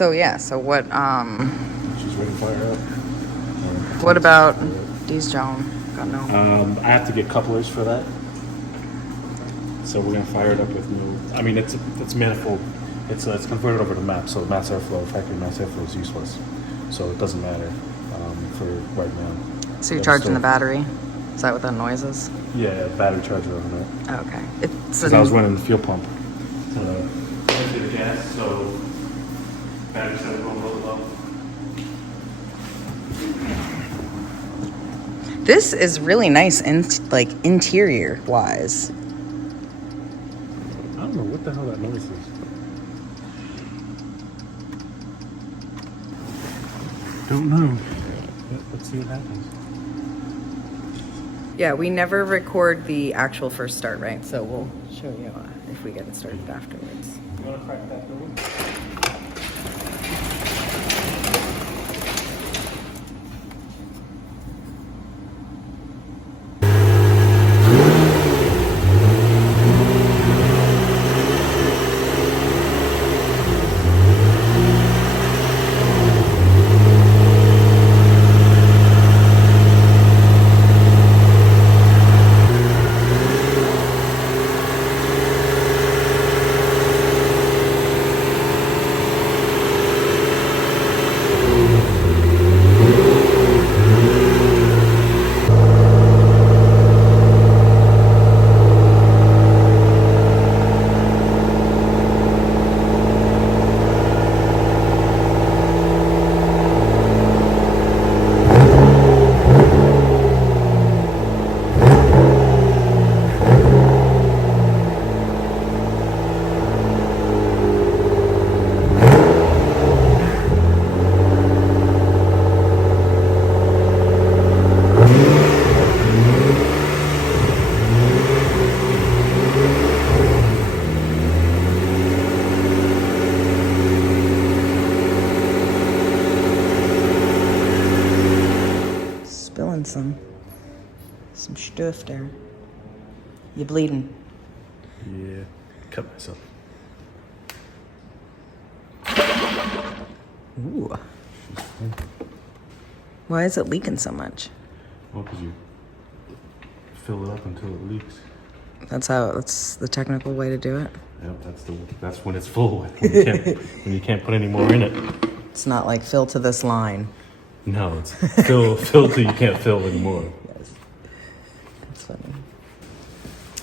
So yeah, so what She's ready to fire up. what about these Joan? Got no. I have to get couplers for that. So we're gonna fire it up with new. I mean, it's manifold. It's converted over to map. So mass airflow, factory mass airflow is useless. So it doesn't matter for right now. So you're charging the battery? Is that what that noise is? Yeah, battery charger on it. Okay. It's Because I was running the fuel pump. Empty the gas, so battery started going really low. This is really nice like interior wise. I don't know what the hell that noise is. Don't know. Let's see what happens. Yeah, we never record the actual first start, right? So we'll show you if we get it started afterwards. You want to crack that door? Some stuff there. You bleeding? Yeah, cut myself. Ooh. Why is it leaking so much? Well, because you fill it up until it leaks. That's the technical way to do it. Yep, that's when it's full. When you can't put any more in it. It's not like fill to this line. No, it's fill till you can't fill anymore. Yes. That's funny.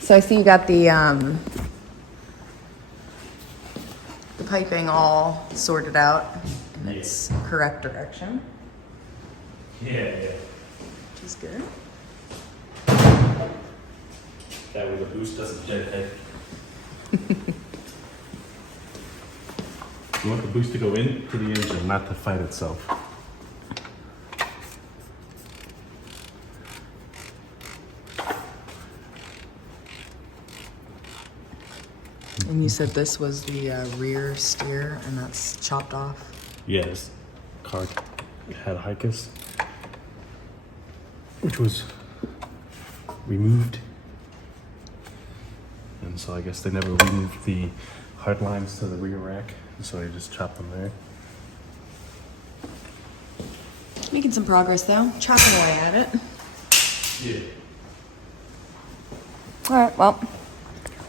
So I see you got the piping all sorted out in its correct direction. Yeah. Which is good. That way the boost doesn't jet head. You want the boost to go into the engine, not to fight itself. And you said this was the rear steer, and that's chopped off? Yes. Car had a Hicus, which was removed. And so I guess they never removed the hard lines to the rear rack, so they just chopped them there. Making some progress though, chopping away at it. Yeah. All right, well,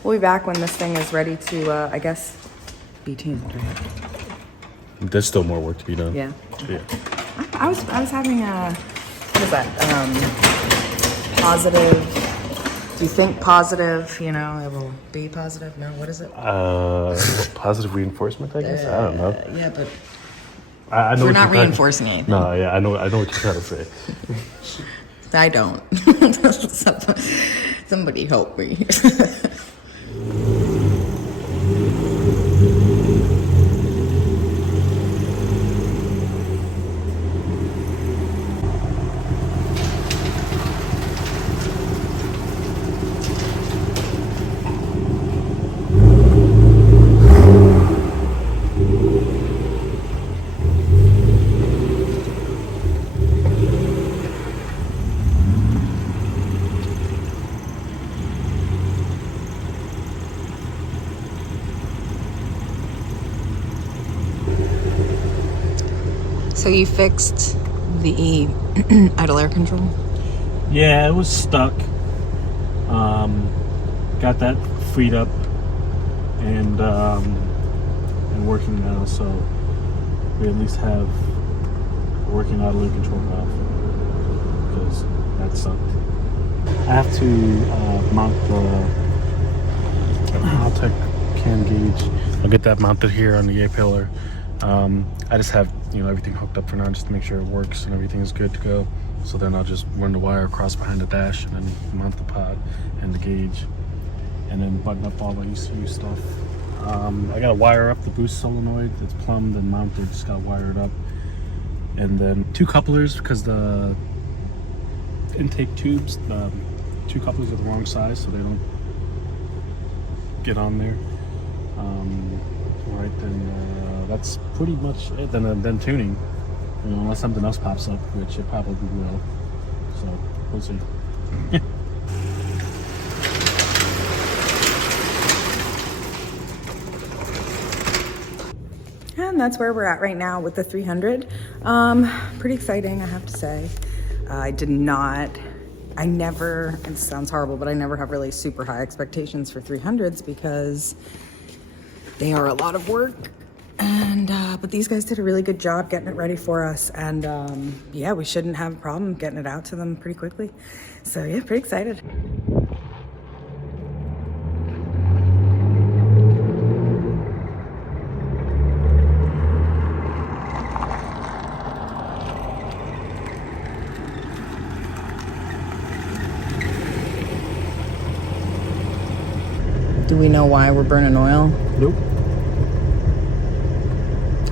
we'll be back when this thing is ready to, I guess, be tuned. Right? There's still more work to be done. Yeah. Yeah. I was having a, what is that? Positive. Do you think positive? You know, it will be positive. No, what is it? Positive reinforcement, I guess. I don't know. Yeah, but I know we're not reinforcing anything. No, yeah, I know what you're trying to say. I don't. Somebody help me. So you fixed the idle air control? Yeah, it was stuck. Got that freed up and working now, so we at least have working idle air control valve because that sucked. I have to mount the Haltech cam gauge. I'll get that mounted here on the A-pillar. I just have everything hooked up for now just to make sure it works and everything is good to go. So then I'll just run the wire across behind the dash and then mount the pod and the gauge and then button up all the ECU stuff. I gotta wire up the boost solenoid. It's plumbed and mounted, just gotta wire it up. And then 2 couplers because the intake tubes, the 2 couplers are the wrong size so they don't get on there. Right, then that's pretty much it. Then tuning, unless something else pops up, which it probably will. So we'll see. And that's where we're at right now with the 300. Pretty exciting, I have to say. I never, it sounds horrible, but I never have really super high expectations for 300s because they are a lot of work. And but these guys did a really good job getting it ready for us. And yeah, we shouldn't have a problem getting it out to them pretty quickly. So yeah, pretty excited. Do we know why we're burning oil? Nope.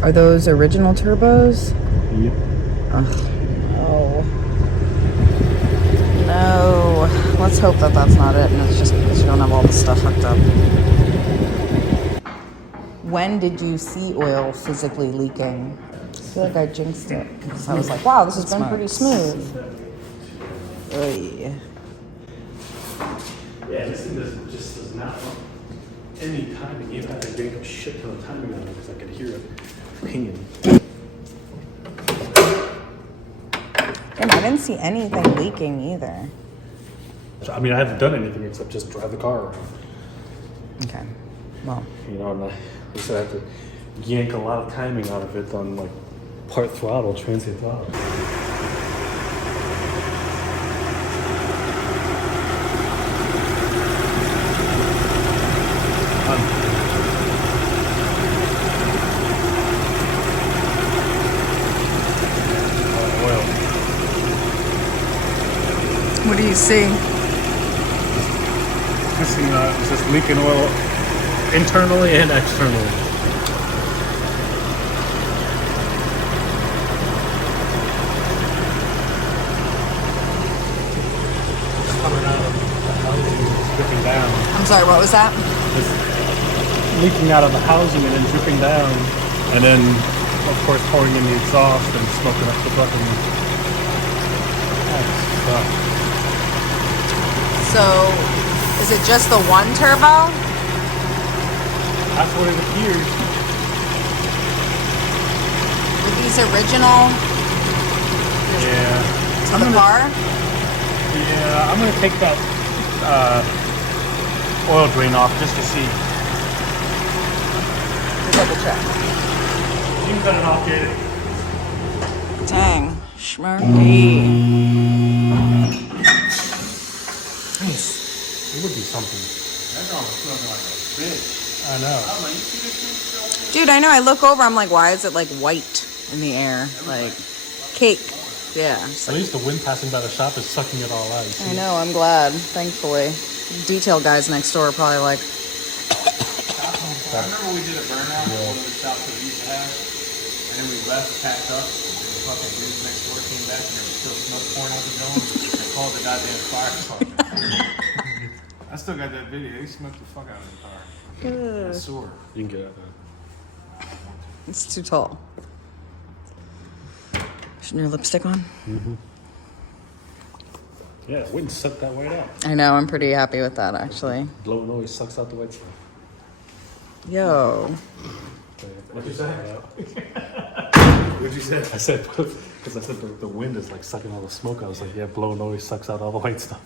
Are those original turbos? Yep. Oh, no. No. Let's hope that that's not it and it's just because you don't have all the stuff hooked up. When did you see oil physically leaking? I feel like I jinxed it. Because I was like, wow, this has been pretty smooth. Oy. Yeah, this thing just does not want any timing. You have to get a shit ton of timing on it because I could hear it pinging. And I didn't see anything leaking either. I mean, I haven't done anything except just drive the car around. Okay. Well. And I said I have to yank a lot of timing out of it on like part throttle, transient throttle. What do you see? It's just leaking oil internally and externally. It's coming out of the housing and dripping down. I'm sorry, what was that? It's leaking out of the housing and then dripping down, and then, of course, pouring in the exhaust and smoking up the fucking. So, is it just the one turbo? That's what it appears. Are these original Yeah. to the car? Yeah, I'm gonna take that oil drain off just to see. Double check. You can cut it off, Katie. Dang, schmarky. It would be something. That dog was smelling like a bitch. I know. I'm like, you see this thing? Dude, I know. I look over. I'm like, why is it like white in the air? Like cake. Yeah. At least the wind passing by the shop is sucking it all out. I know. I'm glad. Thankfully. Detail guys next door are probably like. I remember we did a burnout at one of the shops that we used to have, and then we left, packed up, and the fucking dudes next door came back, and there was still smoke pouring out the dome. I called the goddamn fire department. I still got that video. They smoked the fuck out of the car. That's sore. You can get out of It's too tall. Isn't your lipstick on? Mm-hmm. Yeah, the wind sucked that white out. I know. I'm pretty happy with that, actually. Blowing always sucks out the white stuff. Yo. What'd you say? What'd you say? I said, because I said the wind is like sucking all the smoke. I was like, yeah, blowing always sucks out all the white stuff.